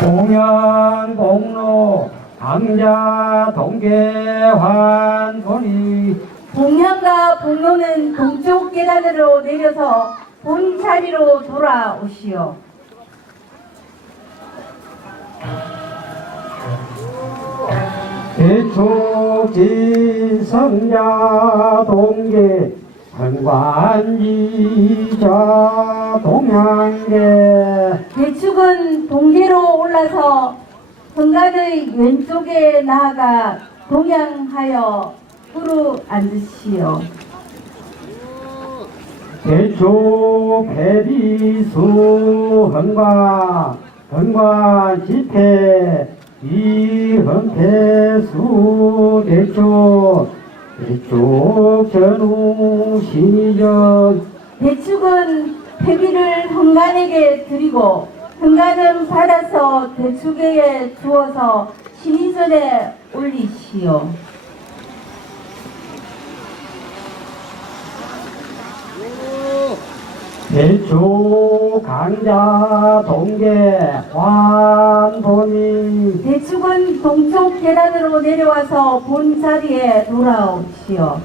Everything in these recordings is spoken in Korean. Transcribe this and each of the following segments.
동양 공로 강자 동계환 본이 동향과 분노는 동쪽 계단으로 내려서 본 자리로 돌아오시오. 대초진 성자 동계 한관이자 동양계 대축은 동계로 올라서 현관의 왼쪽에 나아가 동양하여 후루 앉으시오. 대초 배리수 헌과 헌과 지태 이 헌태수 대초 대초 전후 신이전 대축은 패비를 현관에게 드리고 현관은 받아서 대축에게 주어서 신인전에 올리시오. 대초 강자 동계 환본이 대축은 동쪽 계단으로 내려와서 본 자리에 돌아오시오.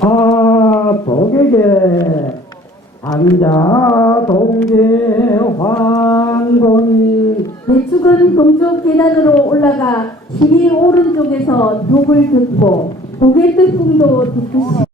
아 독에게 강자 동계 환본이 대축은 동쪽 계단으로 올라가 신이 오른쪽에서 독을 듣고 독의 뜻풍도 듣으시고